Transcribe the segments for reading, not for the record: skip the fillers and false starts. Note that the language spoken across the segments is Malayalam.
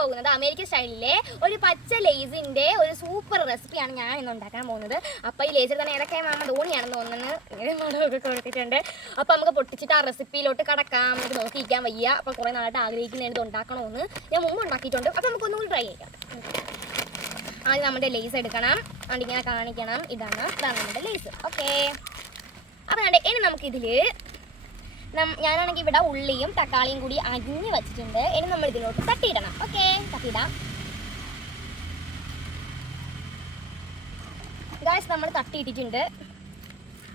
പോകുന്നത് അമേരിക്കൻ സ്റ്റൈലിലെ ഒരു പച്ച ലേസിന്റെ ഒരു സൂപ്പർ റെസിപ്പിയാണ് ഞാൻ ഇന്ന് ഉണ്ടാക്കാൻ പോകുന്നത്. അപ്പോൾ ഈ ലേസിൽ തന്നെ ഏതൊക്കെ മാമ ധോണിയാണെന്ന് തോന്നുന്നത്, ഇങ്ങനെ മണമൊക്കെ കൊടുത്തിട്ടുണ്ട്. അപ്പോൾ നമുക്ക് പൊട്ടിച്ചിട്ട് ആ റെസിപ്പിയിലോട്ട് കടക്കാം. നമുക്ക് നോക്കിയിരിക്കാൻ വയ്യ. അപ്പോൾ കുറേ നാളായിട്ട് ആഗ്രഹിക്കുന്നതിന് ഉണ്ടാക്കണമെന്ന് ഞാൻ മുമ്പ് ഉണ്ടാക്കിയിട്ടുണ്ട്. അപ്പോൾ നമുക്കൊന്നുകൂടി ട്രൈ ചെയ്യാം. ആദ്യം നമ്മുടെ ലേസ് എടുക്കണം. അതിങ്ങനെ കാണിക്കണം. ഇതാണ് നമ്മുടെ ലേസ്. ഓക്കെ, അപ്പോൾ ഇനി നമുക്കിതിൽ ഞാനാണെങ്കിൽ ഇവിടെ ഉള്ളിയും തക്കാളിയും കൂടി അരിഞ്ഞ് വെച്ചിട്ടുണ്ട്. ഇനി നമ്മൾ ഇതിലോട്ട് തട്ടിയിടണം. ഓക്കെ, തട്ടിയിടാം. ഗായ്സ്, നമ്മൾ തട്ടിയിട്ടിട്ടുണ്ട്.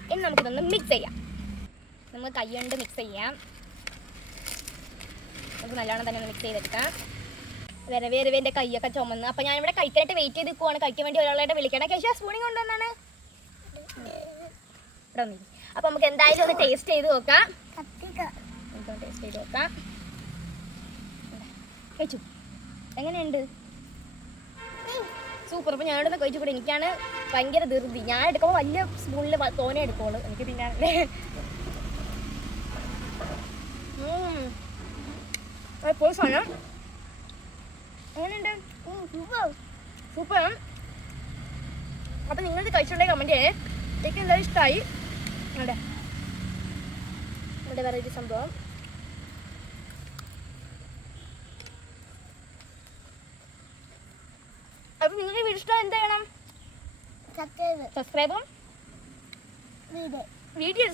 ഇനി നമുക്കിതൊന്ന് മിക്സ് ചെയ്യാം. നമുക്ക് കൈ കൊണ്ട് മിക്സ് ചെയ്യാം. നമുക്ക് നല്ലോണം തന്നെ ഒന്ന് മിക്സ് ചെയ്തെടുക്കാം. വേറെ എൻ്റെ കൈയൊക്കെ ചുമന്ന്. അപ്പോൾ ഞാനിവിടെ കഴിക്കാനായിട്ട് വെയിറ്റ് ചെയ്ത് നിൽക്കുവാണ്. കഴിക്കാൻ വേണ്ടി ഒരാളായിട്ട് വിളിക്കണം. കേശു സ്പൂണിങ് കൊണ്ടുവന്നാണ് ഇവിടെ ഒന്നും. അപ്പോൾ നമുക്ക് എന്തായാലും ഒന്ന് ടേസ്റ്റ് ചെയ്ത് നോക്കാം. ടേസ്റ്റ് ചെയ്ത് നോക്കാം. കഴിച്ചു, എങ്ങനെയുണ്ട്? സൂപ്പർ. അപ്പോൾ ഞാനിവിടെ കഴിച്ചു കൂടെ. എനിക്കാണ് ഭയങ്കര ധൃതി. ഞാൻ എടുക്കുമ്പോൾ വലിയ സ്പൂണിൽ തോനെ എടുക്കുള്ളൂ. എനിക്ക് തിന്നാനല്ലേ. പോയി സാധനം എങ്ങനെയുണ്ട്? സൂപ്പർ. അപ്പോൾ നിങ്ങളിത് കഴിച്ചിട്ടുണ്ടെങ്കിൽ കമൻറ്റ് ചെയ്യേ. എനിക്ക് എന്തായാലും ഇഷ്ടമായി. അതെ, ഇവിടെ വെറൈറ്റി സംഭവം. അപ്പോൾ നിങ്ങൾക്ക് വീഡിയോ ഇഷ്ടം എന്ത് ചെയ്യണം? സബ്സ്ക്രൈബും വീഡിയോ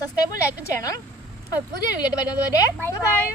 സബ്സ്ക്രൈബും ലൈക്കും ചെയ്യണം. പുതിയൊരു വീഡിയോ വരുന്നത് വരെ ബൈ ബൈ.